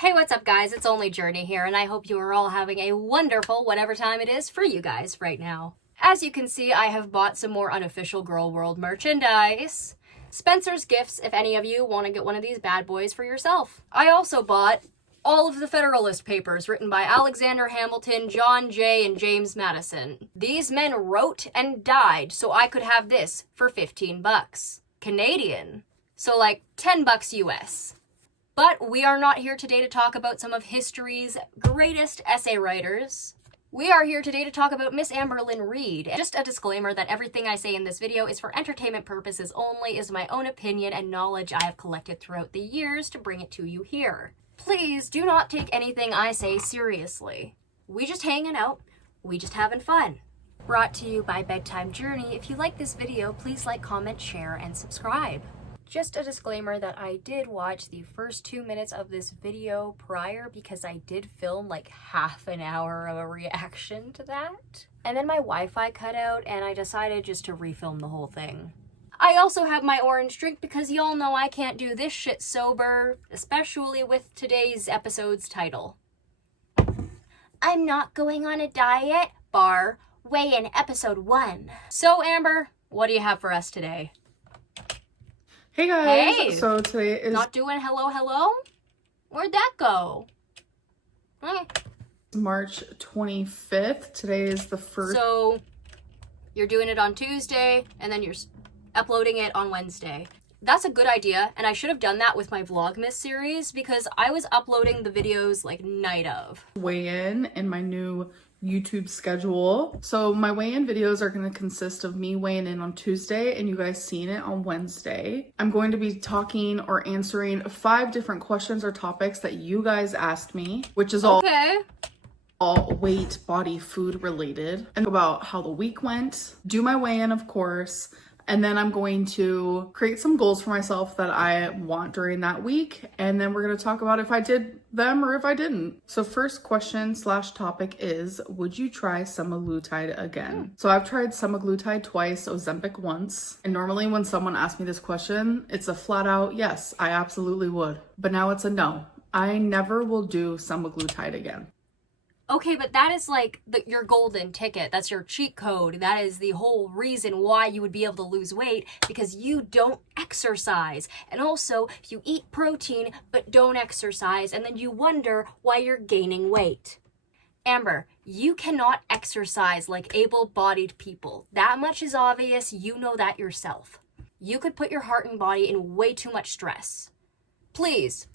Hey, what's up guys? It's only Journey here, and I hope you are all having a wonderful whatever time it is for you guys right now. As you can see, I have bought some more unofficial Girl World merchandise. Spencer's Gifts, if any of you want to get one of these bad boys for yourself. I also bought all of the Federalist Papers written by Alexander Hamilton, John Jay, and James Madison. These men wrote and died so I could have this for 15 bucks. Canadian. So like 10 bucks US. But we are not here today to talk about some of history's greatest essay writers. We are here today to talk about Miss Amber Lynn Reid. Just a disclaimer that everything I say in this video is for entertainment purposes only, is my own opinion and knowledge I have collected throughout the years to bring it to you here. Please do not take anything I say seriously. We just hanging out, we just having fun. Brought to you by Bedtime Journey. If you like this video, please like, comment, share, and subscribe. Just a disclaimer that I did watch the first 2 minutes of this video prior because I did film like half an hour of a reaction to that. And then my Wi-Fi cut out and I decided just to refilm the whole thing. I also have my orange drink because y'all know I can't do this shit sober, especially with today's episode's title. I'm not going on a diet, bar, weigh in episode 1. So Amber, what do you have for us today? Hey guys, hey. So today is not doing hello? Where'd that go? Okay. March 25th. Today is the first. So you're doing it on Tuesday and then you're uploading it on Wednesday. That's a good idea, and I should have done that with my Vlogmas series because I was uploading the videos like night of. Weigh in my new YouTube schedule. So my weigh-in videos are going to consist of me weighing in on Tuesday and you guys seeing it on Wednesday. I'm going to be talking or answering 5 different questions or topics that you guys asked me, which is all weight, body, food related, and about how the week went, do my weigh-in of course, and then I'm going to create some goals for myself that I want during that week. And then we're going to talk about if I did them or if I didn't. So first question / topic is, would you try semaglutide again? So I've tried semaglutide twice, Ozempic once. And normally when someone asks me this question, it's a flat out, yes, I absolutely would. But now it's a no. I never will do semaglutide again. Okay, but that is like your golden ticket. That's your cheat code. That is the whole reason why you would be able to lose weight, because you don't exercise. And also, you eat protein but don't exercise, and then you wonder why you're gaining weight. Amber, you cannot exercise like able-bodied people. That much is obvious. You know that yourself. You could put your heart and body in way too much stress. Please,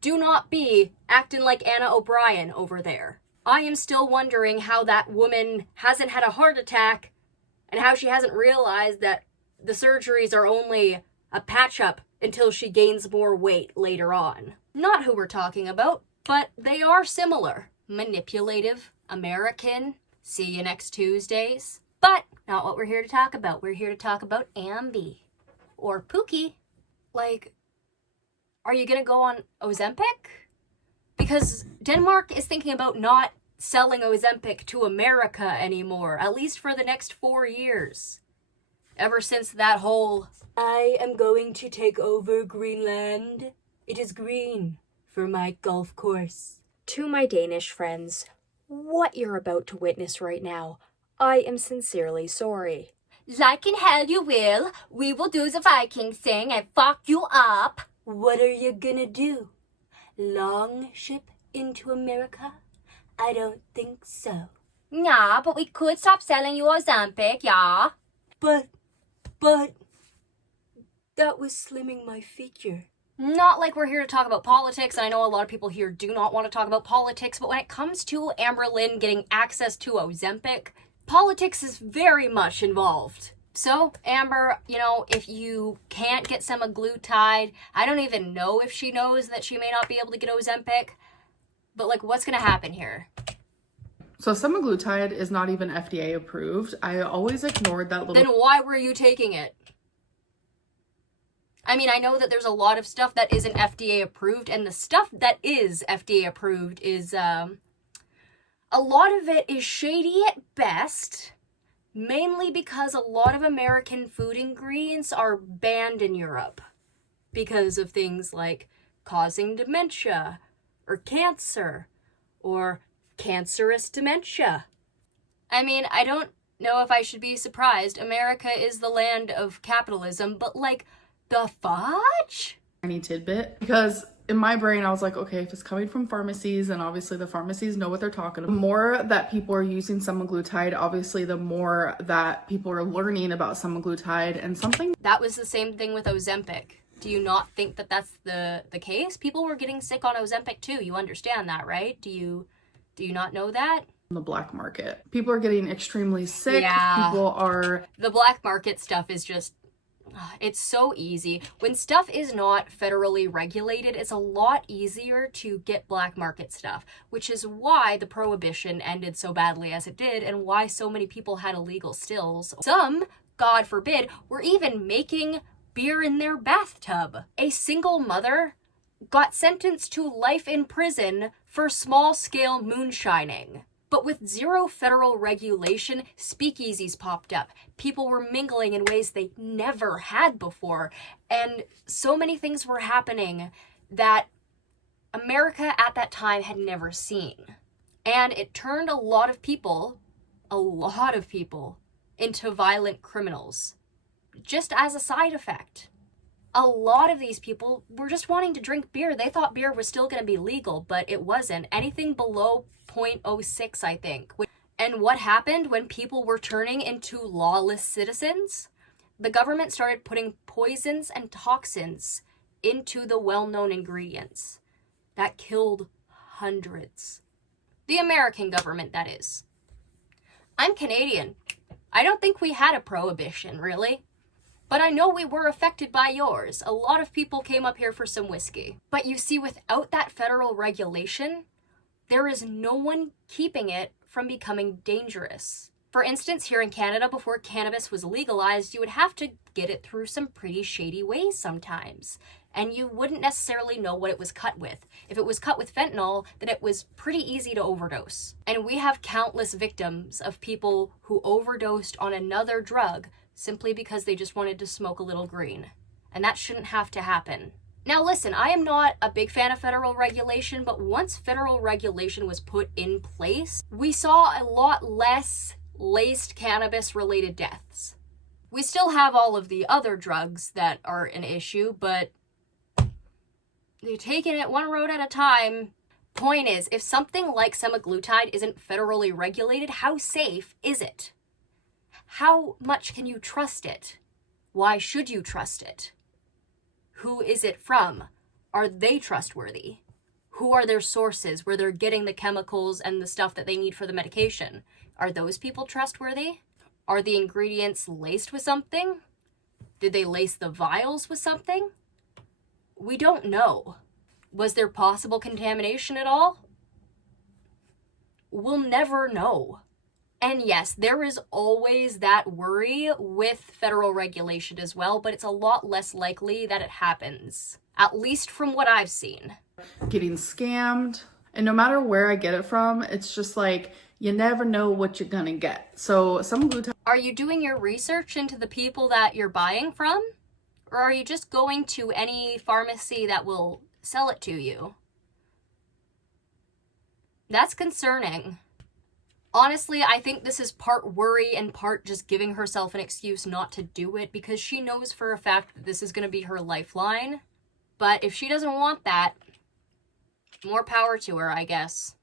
do not be acting like Anna O'Brien over there. I am still wondering how that woman hasn't had a heart attack and how she hasn't realized that the surgeries are only a patch-up until she gains more weight later on. Not who we're talking about, but they are similar. Manipulative, American, see you next Tuesdays. But not what we're here to talk about. We're here to talk about Ambi. Or Pookie. Like, are you gonna go on Ozempic? Because Denmark is thinking about not selling Ozempic to America anymore, at least for the next 4 years. Ever since that whole, I am going to take over Greenland. It is green for my golf course. To my Danish friends, what you're about to witness right now, I am sincerely sorry. Like in hell you will. We will do the Viking thing and fuck you up. What are you gonna do? Long ship into America? I don't think so. Yeah, but we could stop selling you Ozempic, yeah? But, that was slimming my figure. Not like we're here to talk about politics, and I know a lot of people here do not want to talk about politics, but when it comes to Amber Lynn getting access to Ozempic, politics is very much involved. So, Amber, you know, if you can't get semaglutide, I don't even know if she knows that she may not be able to get Ozempic, but like, what's gonna happen here? So semaglutide is not even FDA approved. I always ignored that little... Then why were you taking it? I mean, I know that there's a lot of stuff that isn't FDA approved, and the stuff that is FDA approved is, a lot of it is shady at best. Mainly because a lot of American food ingredients are banned in Europe because of things like causing dementia or cancer or cancerous dementia. I mean, I don't know if I should be surprised. America is the land of capitalism, but like, the fudge? Tiny tidbit, because in my brain I was like, okay, if it's coming from pharmacies, and obviously the pharmacies know what they're talking about. The more that people are using semaglutide, obviously the more that people are learning about semaglutide. And something that was the same thing with Ozempic. Do you not think that that's the case? People were getting sick on Ozempic too. You understand that, right? Do you not know that? In the black market, people are getting extremely sick. Yeah. People are... The black market stuff is just... it's so easy. When stuff is not federally regulated, it's a lot easier to get black market stuff, which is why the prohibition ended so badly as it did and why so many people had illegal stills. Some, God forbid, were even making beer in their bathtub. A single mother got sentenced to life in prison for small-scale moonshining. But with zero federal regulation, speakeasies popped up. People were mingling in ways they never had before. And so many things were happening that America at that time had never seen. And it turned a lot of people, into violent criminals. Just as a side effect. A lot of these people were just wanting to drink beer. They thought beer was still going to be legal, but it wasn't. Anything below 0.06, I think. And what happened when people were turning into lawless citizens? The government started putting poisons and toxins into the well-known ingredients. That killed hundreds. The American government, that is. I'm Canadian. I don't think we had a prohibition, really. But I know we were affected by yours. A lot of people came up here for some whiskey. But you see, without that federal regulation, there is no one keeping it from becoming dangerous. For instance, here in Canada, before cannabis was legalized, you would have to get it through some pretty shady ways sometimes. And you wouldn't necessarily know what it was cut with. If it was cut with fentanyl, then it was pretty easy to overdose. And we have countless victims of people who overdosed on another drug simply because they just wanted to smoke a little green. And that shouldn't have to happen. Now listen, I am not a big fan of federal regulation, but once federal regulation was put in place, we saw a lot less laced cannabis-related deaths. We still have all of the other drugs that are an issue, but you're taking it one road at a time. Point is, if something like semaglutide isn't federally regulated, how safe is it? How much can you trust it? Why should you trust it? Who is it from? Are they trustworthy? Who are their sources where they're getting the chemicals and the stuff that they need for the medication? Are those people trustworthy? Are the ingredients laced with something? Did they lace the vials with something? We don't know. Was there possible contamination at all? We'll never know. And yes, there is always that worry with federal regulation as well, but it's a lot less likely that it happens. At least from what I've seen. Getting scammed. And no matter where I get it from, it's just like, you never know what you're gonna get. So semaglutide... Are you doing your research into the people that you're buying from? Or are you just going to any pharmacy that will sell it to you? That's concerning. Honestly, I think this is part worry and part just giving herself an excuse not to do it because she knows for a fact that this is going to be her lifeline. But if she doesn't want that, more power to her, I guess.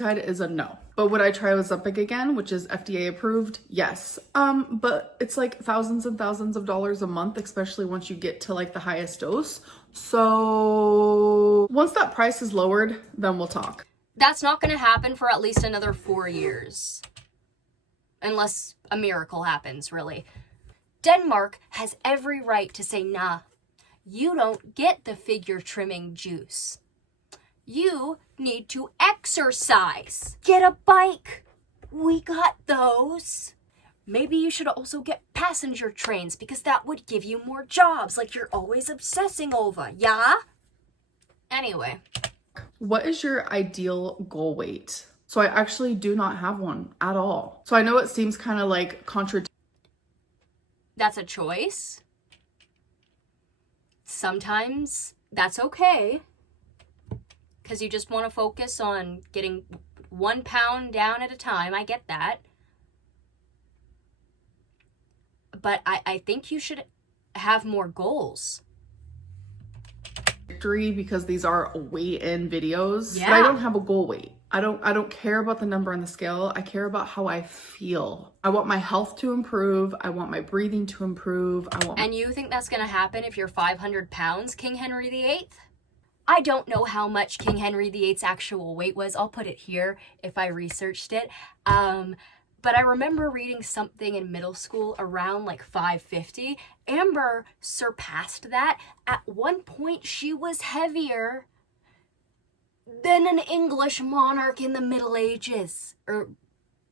Is a no. But would I try Ozempic again, which is FDA approved? Yes. But it's like thousands and thousands of dollars a month, especially once you get to like the highest dose. So once that price is lowered, then we'll talk. That's not going to happen for at least another 4 years. Unless a miracle happens, really. Denmark has every right to say, nah, you don't get the figure trimming juice. You need to exercise. Get a bike. We got those. Maybe you should also get passenger trains because that would give you more jobs like you're always obsessing over, yeah? Anyway. What is your ideal goal weight? So I actually do not have one at all. So I know it seems kind of like contradictory. That's a choice. Sometimes that's okay. because you just want to focus on getting 1 pound down at a time. I get that. But I think you should have more goals. Because these are weigh-in videos, Yeah. but I don't have a goal weight. I don't care about the number on the scale. I care about how I feel. I want my health to improve. I want my breathing to improve. And you think that's going to happen if you're 500 pounds, King Henry VIII? I don't know how much King Henry VIII's actual weight was. I'll put it here if I researched it. But I remember reading something in middle school around like 550. Amber surpassed that. At one point, she was heavier than an English monarch in the Middle Ages, or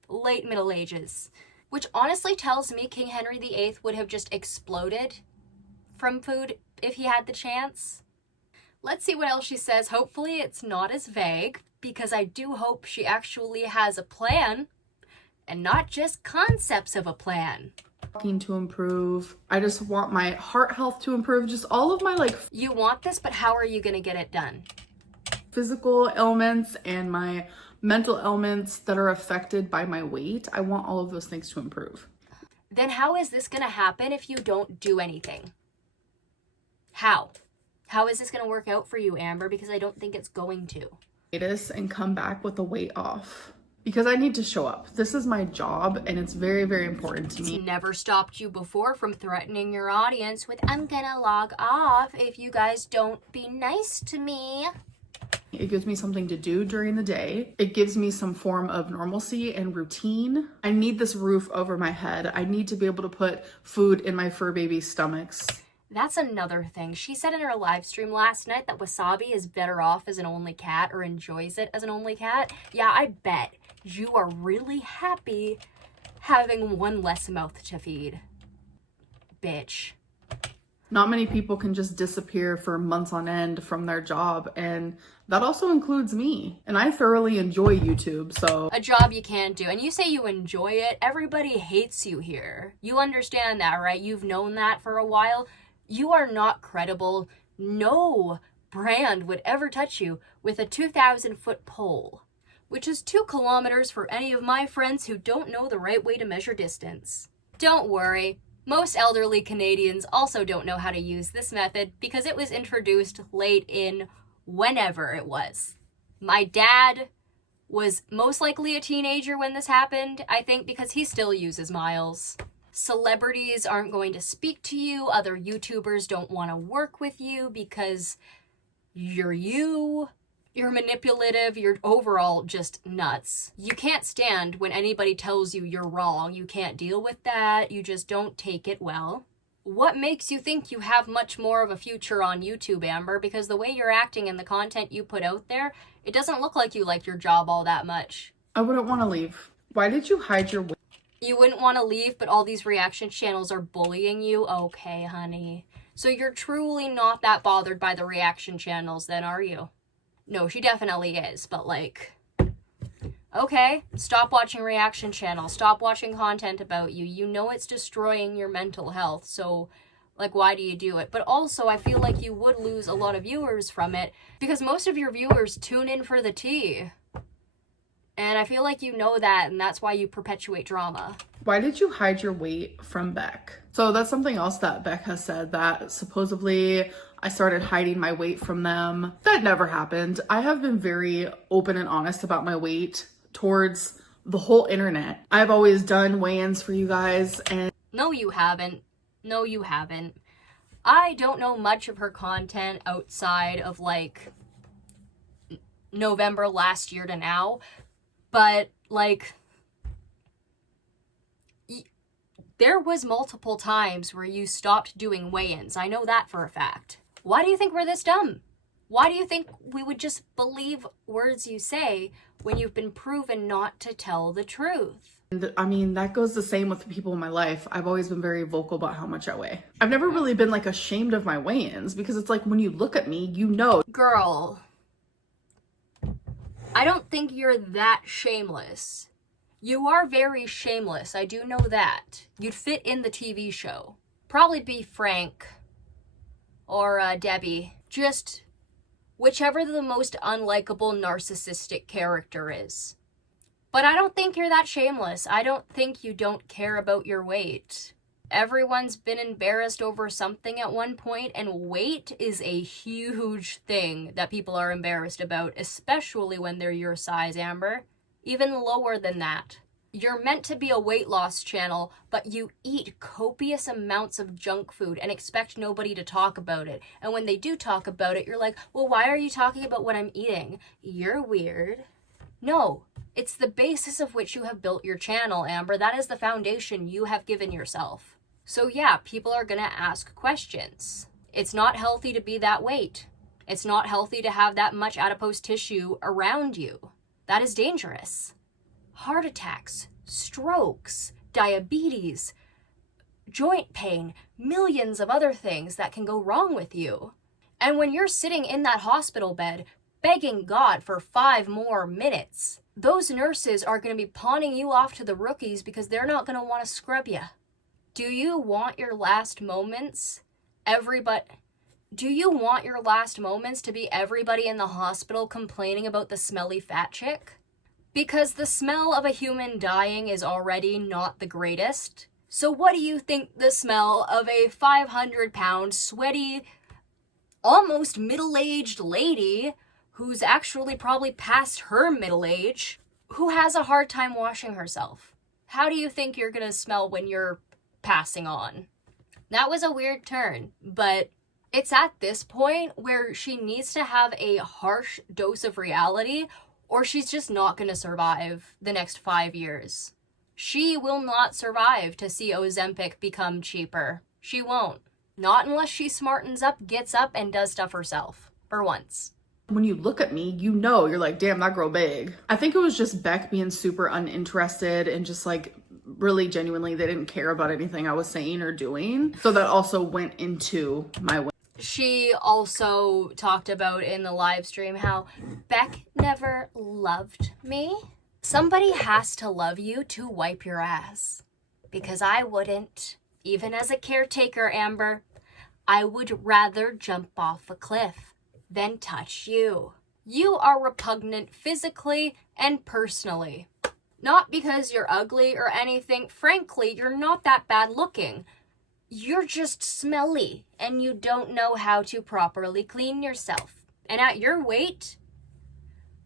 late Middle Ages. Which honestly tells me King Henry VIII would have just exploded from food if he had the chance. Let's see what else she says. Hopefully it's not as vague, because I do hope she actually has a plan and not just concepts of a plan. To improve. I just want my heart health to improve. Just all of my You want this, but how are you gonna get it done? Physical ailments and my mental ailments that are affected by my weight. I want all of those things to improve. Then how is this gonna happen if you don't do anything? How? How is this gonna work out for you, Amber? Because I don't think it's going to. And come back with the weight off. Because I need to show up. This is my job and it's very, very important to me. It's never stopped you before from threatening your audience with, I'm gonna log off if you guys don't be nice to me. It gives me something to do during the day. It gives me some form of normalcy and routine. I need this roof over my head. I need to be able to put food in my fur baby's stomachs. That's another thing. She said in her live stream last night that Wasabi is better off as an only cat, or enjoys it as an only cat. Yeah, I bet you are really happy having one less mouth to feed. Bitch. Not many people can just disappear for months on end from their job, and that also includes me. And I thoroughly enjoy YouTube, so... A job you can't do. And you say you enjoy it. Everybody hates you here. You understand that, right? You've known that for a while. You are not credible. No brand would ever touch you with a 2,000-foot pole, which is 2 kilometers for any of my friends who don't know the right way to measure distance. Don't worry. Most elderly Canadians also don't know how to use this method because it was introduced late in whenever it was. My dad was most likely a teenager when this happened, I think, because he still uses miles. Celebrities aren't going to speak to you. Other YouTubers don't want to work with you because you're manipulative, you're overall just nuts. You can't stand when anybody tells you you're wrong. You can't deal with that. You just don't take it well. What makes you think you have much more of a future on YouTube, Amber? Because the way you're acting and the content you put out there, it doesn't look like you like your job all that much. I wouldn't want to leave. Why did you hide your weight? You wouldn't want to leave, but all these reaction channels are bullying you? Okay, honey. So you're truly not that bothered by the reaction channels then, are you? No, she definitely is, but like, okay, stop watching reaction channels, stop watching content about you. You know it's destroying your mental health, so like, why do you do it? But also, I feel like you would lose a lot of viewers from it because most of your viewers tune in for the tea. And I feel like you know that, and that's why you perpetuate drama. Why did you hide your weight from Beck? So that's something else that Beck has said, that supposedly I started hiding my weight from them. That never happened. I have been very open and honest about my weight towards the whole internet. I've always done weigh-ins for you guys, and... No, you haven't. No, you haven't. I don't know much of her content outside of like November last year to now. But, like, there was multiple times where you stopped doing weigh-ins. I know that for a fact. Why do you think we're this dumb? Why do you think we would just believe words you say when you've been proven not to tell the truth? And I mean, that goes the same with people in my life. I've always been very vocal about how much I weigh. I've never really been, like, ashamed of my weigh-ins because it's like when you look at me, you know. Girl, I don't think you're that shameless. You are very shameless, I do know that. You'd fit in the TV show. Probably be Frank or Debbie. Just whichever the most unlikable narcissistic character is. But I don't think you're that shameless. I don't think you don't care about your weight. Everyone's been embarrassed over something at one point, and weight is a huge thing that people are embarrassed about, especially when they're your size, Amber. Even lower than that. You're meant to be a weight loss channel, but you eat copious amounts of junk food and expect nobody to talk about it. And when they do talk about it, you're like, well, why are you talking about what I'm eating? You're weird. No, it's the basis of which you have built your channel, Amber. That is the foundation you have given yourself. So yeah, people are gonna ask questions. It's not healthy to be that weight. It's not healthy to have that much adipose tissue around you. That is dangerous. Heart attacks, strokes, diabetes, joint pain, millions of other things that can go wrong with you. And when you're sitting in that hospital bed, begging God for 5 more minutes, those nurses are going to be pawning you off to the rookies because they're not going to want to scrub you. Do you want your last moments? Do you want your last moments to be everybody in the hospital complaining about the smelly fat chick? Because the smell of a human dying is already not the greatest. So what do you think the smell of a 500-pound, sweaty, almost middle-aged lady who's actually probably past her middle age, who has a hard time washing herself? How do you think you're gonna smell when you're passing on? That was a weird turn, but it's at this point where she needs to have a harsh dose of reality, or she's just not gonna survive the next 5 years. She will not survive to see Ozempic become cheaper. She won't. Not unless she smartens up, gets up, and does stuff herself. For once. When you look at me, you know, you're like, damn, that girl big. I think it was just Beck being super uninterested and just like really genuinely they didn't care about anything I was saying or doing. So that also went into my way. She also talked about in the live stream how Beck never loved me. Somebody has to love you to wipe your ass. Because I wouldn't. Even as a caretaker, Amber, I would rather jump off a cliff than touch you. You are repugnant physically and personally. Not because you're ugly or anything. Frankly, you're not that bad looking. You're just smelly and you don't know how to properly clean yourself. And at your weight,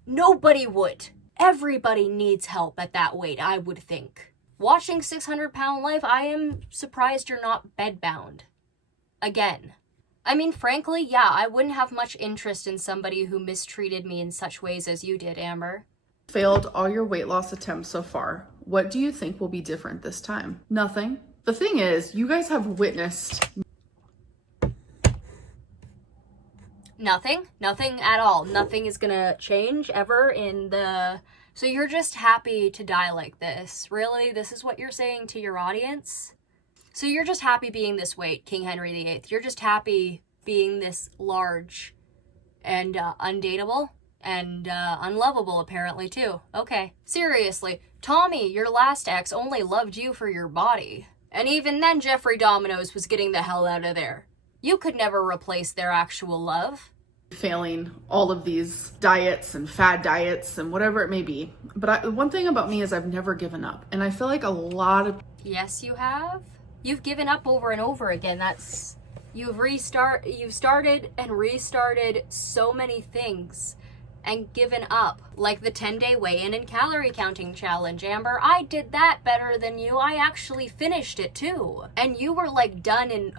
nobody would. Everybody needs help at that weight, I would think. Watching 600-pound life, I am surprised you're not bedbound. Again. I mean, frankly, yeah, I wouldn't have much interest in somebody who mistreated me in such ways as you did, Amber. Failed all your weight loss attempts so far. What do you think will be different this time? Nothing. The thing is, you guys have witnessed nothing at all. Nothing is gonna change ever in the... So you're just happy to die like this? Really? This is what you're saying to your audience? So you're just happy being this weight, King Henry VIII. You're just happy being this large and undateable and unlovable, apparently, too. Okay. Seriously, Tommy, your last ex, only loved you for your body. And even then, Jeffrey Domino's was getting the hell out of there. You could never replace their actual love. Failing all of these diets and fad diets and whatever it may be. But one thing about me is I've never given up. And I feel like a lot of... Yes, you have. You've given up over and over again. You've started and restarted so many things and given up. Like the 10-day weigh-in and calorie counting challenge, Amber. I did that better than you. I actually finished it too. And you were like done in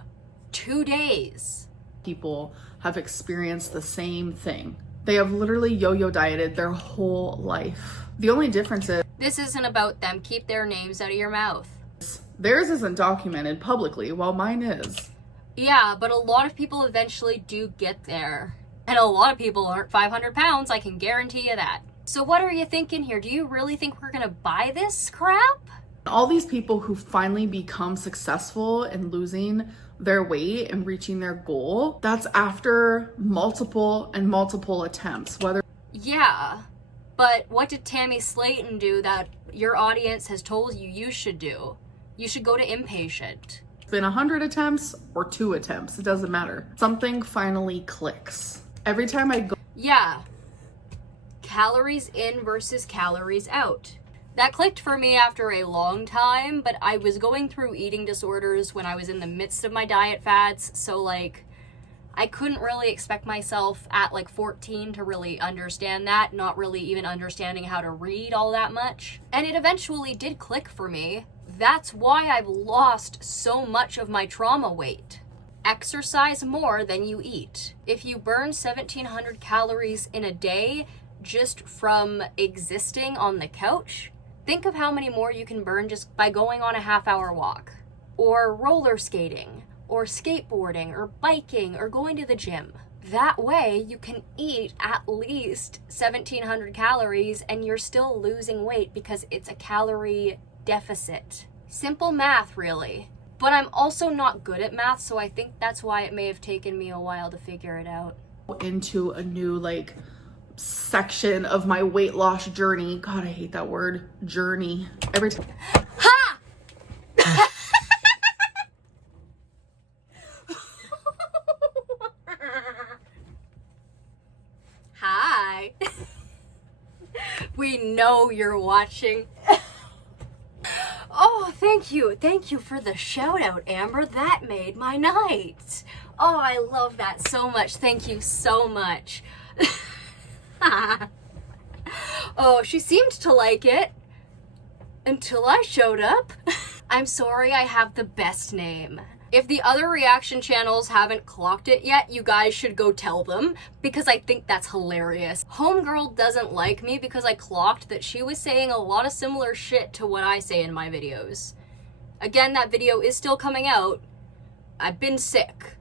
2 days. People have experienced the same thing. They have literally yo-yo dieted their whole life. The only difference is... This isn't about them. Keep their names out of your mouth. Theirs isn't documented publicly, while mine is. Yeah, but a lot of people eventually do get there. And a lot of people aren't 500 pounds, I can guarantee you that. So what are you thinking here? Do you really think we're gonna buy this crap? All these people who finally become successful in losing their weight and reaching their goal, that's after multiple attempts. Yeah, but what did Tammy Slayton do that your audience has told you should do? You should go to Impatient. It's been 100 attempts or 2 attempts, it doesn't matter. Something finally clicks. Every time I go... Yeah. Calories in versus calories out. That clicked for me after a long time, but I was going through eating disorders when I was in the midst of my diet fads, so like I couldn't really expect myself at like 14 to really understand that, not really even understanding how to read all that much. And it eventually did click for me. That's why I've lost so much of my trauma weight. Exercise more than you eat. If you burn 1,700 calories in a day just from existing on the couch, think of how many more you can burn just by going on a half-hour walk, or roller skating, or skateboarding, or biking, or going to the gym. That way, you can eat at least 1,700 calories and you're still losing weight because it's a calorie deficit. Simple math, really. But I'm also not good at math, so I think that's why it may have taken me a while to figure it out. Into a new like section of my weight loss journey. God, I hate that word, journey. Every time. Ha! Hi. We know you're watching. Oh, thank you. Thank you for the shout out, Amber. That made my night. Oh, I love that so much. Thank you so much. Oh, she seemed to like it until I showed up. I'm sorry I have the best name. If the other reaction channels haven't clocked it yet, you guys should go tell them, because I think that's hilarious. Homegirl doesn't like me because I clocked that she was saying a lot of similar shit to what I say in my videos. Again, that video is still coming out. I've been sick.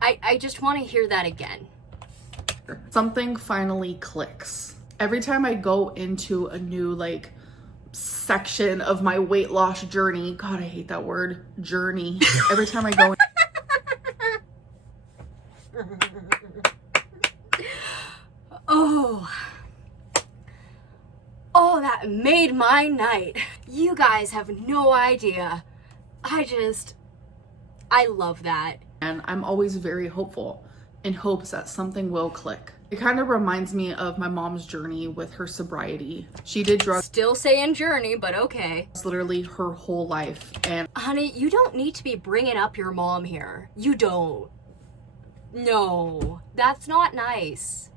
I just want to hear that again. Something finally clicks. Every time I go into a new like section of my weight loss journey, God, I hate that word, journey. Every time I go Oh, that made my night. You guys have no idea. I love that. and I'm always very hopeful in hopes that something will click. It kind of reminds me of my mom's journey with her sobriety. She did drugs Still saying journey, but okay. literally her whole life. And Honey, you don't need to be bringing up your mom here. You don't. No, that's not nice.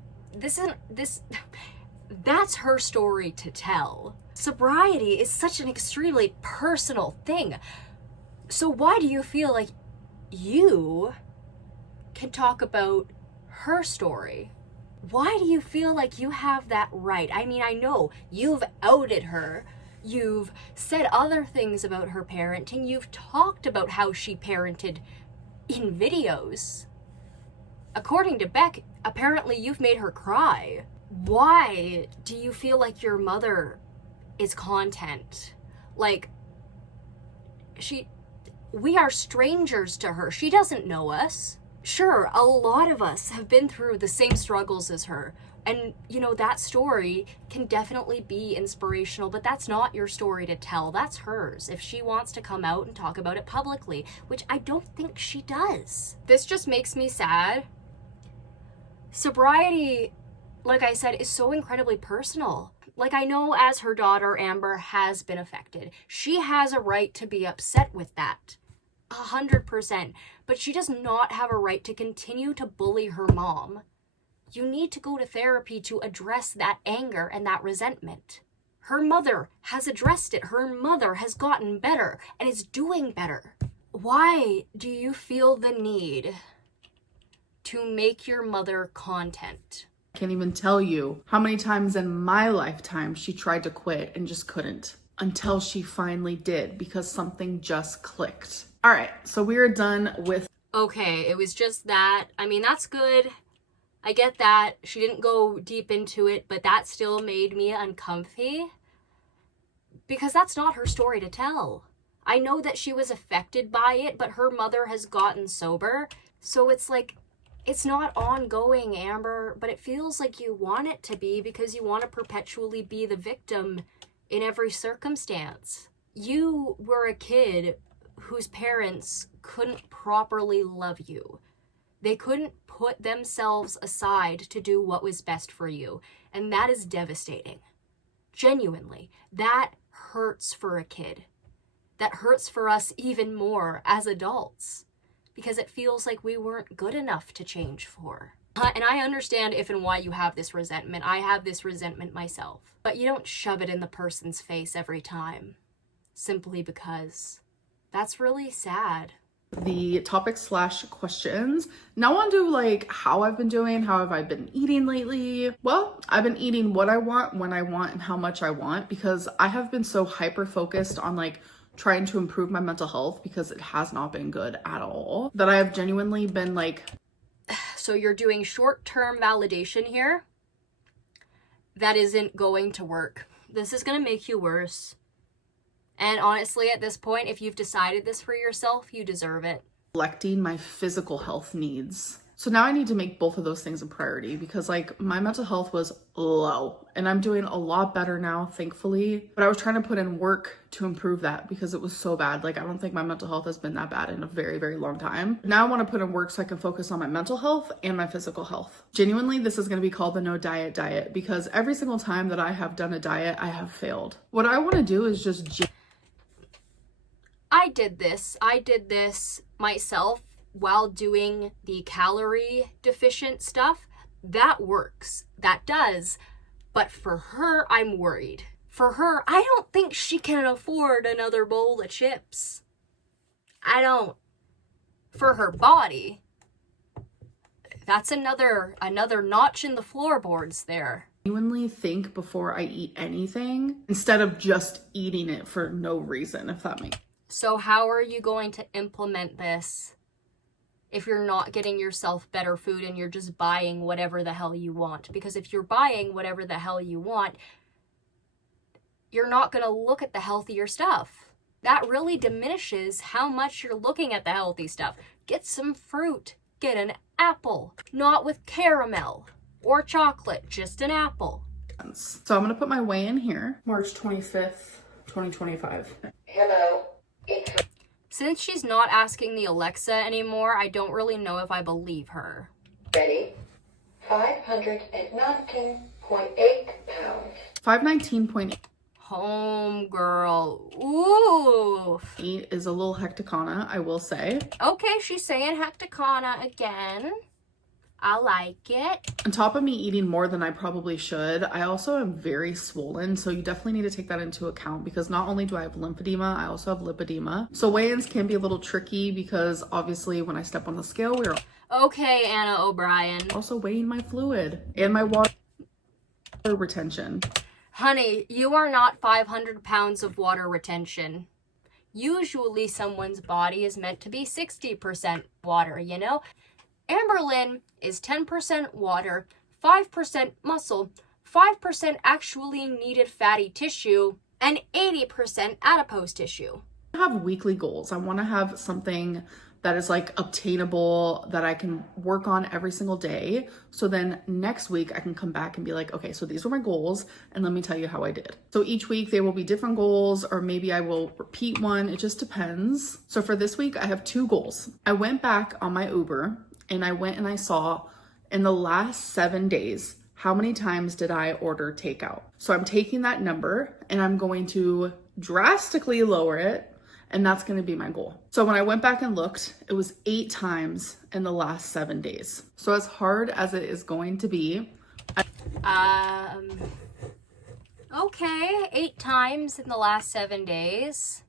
That's her story to tell. Sobriety is such an extremely personal thing. So why do you feel like you can talk about her story? Why do you feel like you have that right? I mean, I know you've outed her. You've said other things about her parenting. You've talked about how she parented in videos. According to Beck, apparently you've made her cry. Why do you feel like your mother is content? Like, we are strangers to her. She doesn't know us. Sure, a lot of us have been through the same struggles as her. And, you know, that story can definitely be inspirational, but that's not your story to tell. That's hers. If she wants to come out and talk about it publicly, which I don't think she does. This just makes me sad. Sobriety, like I said, is so incredibly personal. Like, I know as her daughter, Amber, has been affected. She has a right to be upset with that. 100%. But she does not have a right to continue to bully her mom. You need to go to therapy to address that anger and that resentment. Her mother has addressed it. Her mother has gotten better and is doing better. Why do you feel the need to make your mother content? I can't even tell you how many times in my lifetime she tried to quit and just couldn't, until she finally did, because something just clicked. All right, so we are done with... Okay, it was just that. I mean, that's good. I get that. She didn't go deep into it, but that still made me uncomfy. Because that's not her story to tell. I know that she was affected by it, but her mother has gotten sober. So it's like, it's not ongoing, Amber, but it feels like you want it to be because you want to perpetually be the victim in every circumstance. You were a kid whose parents couldn't properly love you. They couldn't put themselves aside to do what was best for you. And that is devastating. Genuinely, that hurts for a kid. That hurts for us even more as adults, because it feels like we weren't good enough to change for. And I understand if and why you have this resentment. I have this resentment myself. But you don't shove it in the person's face every time, simply because. That's really sad. The topics/questions. Now on to like how I've been doing, how have I been eating lately? Well, I've been eating what I want, when I want, and how much I want, because I have been so hyper focused on like trying to improve my mental health, because it has not been good at all, that I have genuinely been like. So you're doing short-term validation here. That isn't going to work. This is going to make you worse. And honestly, at this point, if you've decided this for yourself, you deserve it. Neglecting my physical health needs. So now I need to make both of those things a priority, because like my mental health was low and I'm doing a lot better now, thankfully. But I was trying to put in work to improve that because it was so bad. Like I don't think my mental health has been that bad in a very, very long time. Now I want to put in work so I can focus on my mental health and my physical health. Genuinely, this is going to be called the no diet diet, because every single time that I have done a diet, I have failed. What I want to do is just I did this myself while doing the calorie deficient stuff. That works. That does. But for her, I'm worried. For her, I don't think she can afford another bowl of chips. I don't. For her body, that's another notch in the floorboards there. Genuinely think before I eat anything, instead of just eating it for no reason, if that makes sense. So how are you going to implement this if you're not getting yourself better food and you're just buying whatever the hell you want? Because if you're buying whatever the hell you want, you're not going to look at the healthier stuff. That really diminishes how much you're looking at the healthy stuff. Get some fruit. Get an apple. Not with caramel or chocolate, just an apple. So I'm going to put my weigh in here. March 25th, 2025. Hello. Since she's not asking the Alexa anymore, I don't really know if I believe her. Ready? 519.8 pounds. 519.8 Home girl. Ooh. is a little hecticana, I will say. Okay, she's saying hecticana again. I like it. On top of me eating more than I probably should, I also am very swollen, so you definitely need to take that into account, because not only do I have lymphedema, I also have lipedema. So weigh-ins can be a little tricky, because obviously when I step on the scale, we're Okay, Anna O'Brien. also weighing my fluid and my water retention. Honey, you are not 500 pounds of water retention. Usually someone's body is meant to be 60% water, you know? Amberlynn is 10% water, 5% muscle, 5% actually needed fatty tissue, and 80% adipose tissue. I have weekly goals. I want to have something that is like obtainable, that I can work on every single day. So then next week I can come back and be like, okay, so these were my goals and let me tell you how I did. So each week they will be different goals, or maybe I will repeat one. It just depends. So for this week I have 2 goals. I went back on my Uber and I went and I saw in the last 7 days, how many times did I order takeout? So I'm taking that number and I'm going to drastically lower it, and that's going to be my goal. So when I went back and looked, it was 8 times in the last 7 days. So as hard as it is going to be, Okay, 8 times in the last 7 days.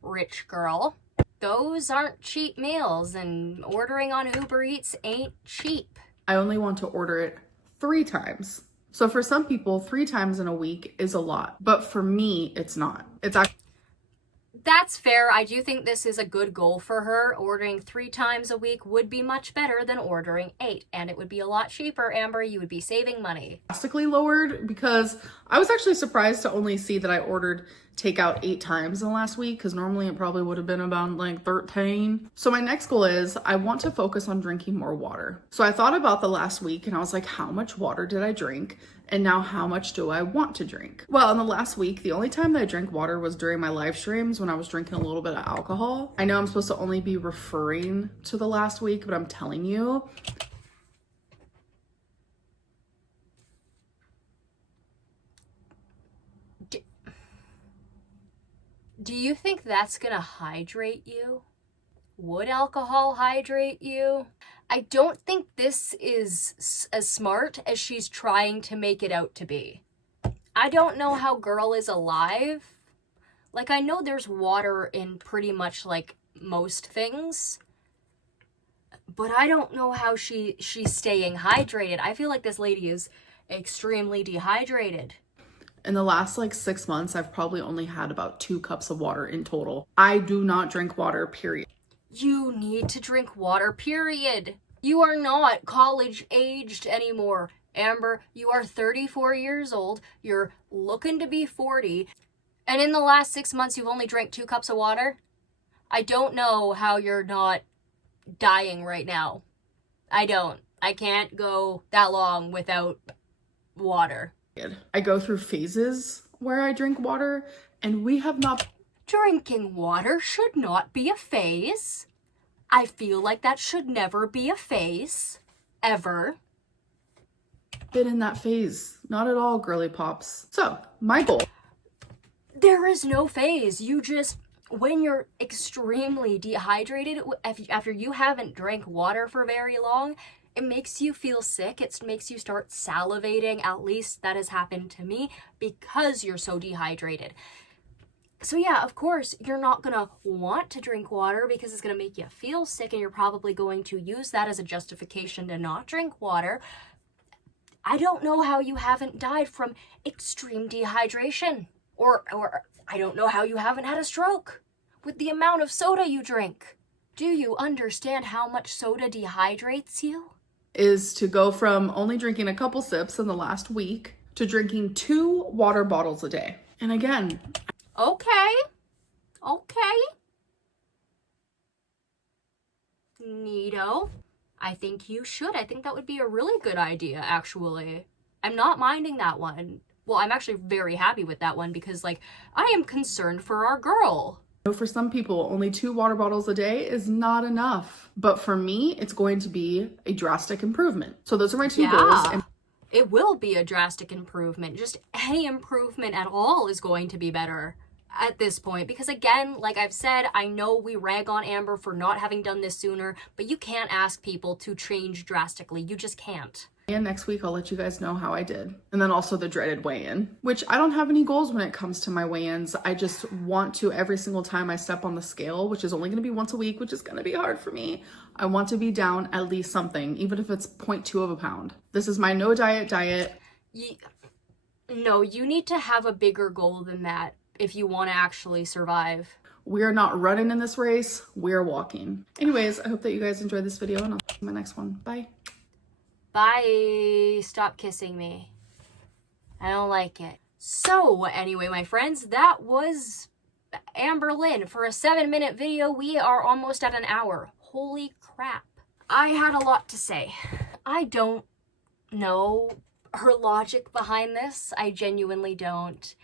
Rich girl. Those aren't cheap meals, and ordering on Uber Eats ain't cheap. I only want to order it 3 times. So for some people, 3 times in a week is a lot, but for me, it's not. It's actually That's fair. I do think this is a good goal for her. Ordering 3 times a week would be much better than ordering 8. And it would be a lot cheaper, Amber. You would be saving money. drastically lowered, because I was actually surprised to only see that I ordered takeout 8 times in the last week, because normally it probably would have been about like 13. So my next goal is I want to focus on drinking more water. So I thought about the last week and I was like, how much water did I drink? And now how much do I want to drink? Well, in the last week, the only time that I drank water was during my live streams when I was drinking a little bit of alcohol. I know I'm supposed to only be referring to the last week, but I'm telling you, do you think that's gonna hydrate you? Would alcohol hydrate you? I don't think this is as smart as she's trying to make it out to be. I don't know how girl is alive. Like, I know there's water in pretty much like most things, but I don't know how she's staying hydrated. I feel like this lady is extremely dehydrated. in the last like 6 months, I've probably only had about 2 cups of water in total. I do not drink water, period. You need to drink water, period. You are not college aged anymore. Amber, you are 34 years old. You're looking to be 40. And in the last 6 months, you've only drank 2 cups of water? I don't know how you're not dying right now. I don't. I can't go that long without water. I go through phases where I drink water, and we have not Drinking water should not be a phase. I feel like that should never be a phase. Ever. been in that phase. Not at all, girly pops. So, my goal. There is no phase. You just, when you're extremely dehydrated, after you haven't drank water for very long, it makes you feel sick. It makes you start salivating. At least that has happened to me because you're so dehydrated. So yeah, of course, you're not gonna want to drink water because it's gonna make you feel sick, and you're probably going to use that as a justification to not drink water. I don't know how you haven't died from extreme dehydration. Or I don't know how you haven't had a stroke with the amount of soda you drink. Do you understand how much soda dehydrates you? Is to go from only drinking a couple sips in the last week to drinking 2 water bottles a day. And again, Okay. Neato. I think you should. I think that would be a really good idea, actually. I'm not minding that one. Well, I'm actually very happy with that one because, like, I am concerned for our girl. for some people, only 2 water bottles a day is not enough. But for me, it's going to be a drastic improvement. So those are my 2 goals. And it will be a drastic improvement. Just any improvement at all is going to be better at this point, because again, like I've said, I know we rag on Amber for not having done this sooner, but you can't ask people to change drastically. You just can't. and next week, I'll let you guys know how I did. And then also the dreaded weigh-in, which I don't have any goals when it comes to my weigh-ins. I just want to, every single time I step on the scale, which is only going to be once a week, which is going to be hard for me, I want to be down at least something, even if it's 0.2 of a pound. This is my no diet. No, you need to have a bigger goal than that if you want to actually survive. We're not running in this race, we're walking. Anyways, I hope that you guys enjoyed this video, and I'll see you in my next one. Bye. Bye. Stop kissing me. I don't like it. So, anyway, my friends, that was Amber Lynn. For a 7-minute video, we are almost at an hour. Holy crap. I had a lot to say. I don't know her logic behind this. I genuinely don't.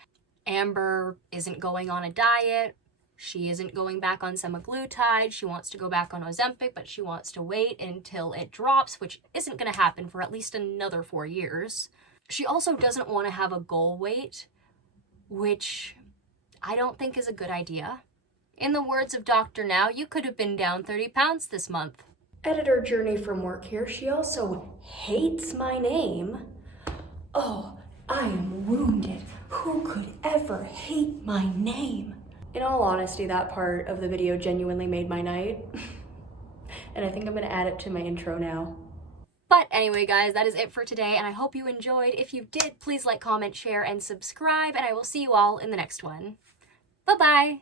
Amber isn't going on a diet. She isn't going back on semaglutide. She wants to go back on Ozempic, but she wants to wait until it drops, which isn't going to happen for at least another 4 years. She also doesn't want to have a goal weight, which I don't think is a good idea. In the words of Dr. Now, you could have been down 30 pounds this month. Editor Journey from work here. She also hates my name. Oh, I am wounded. Who could ever hate my name? In all honesty, that part of the video genuinely made my night. And I think I'm gonna add it to my intro now. But anyway, guys, that is it for today, and I hope you enjoyed. If you did, please like, comment, share, and subscribe, and I will see you all in the next one. Bye-bye!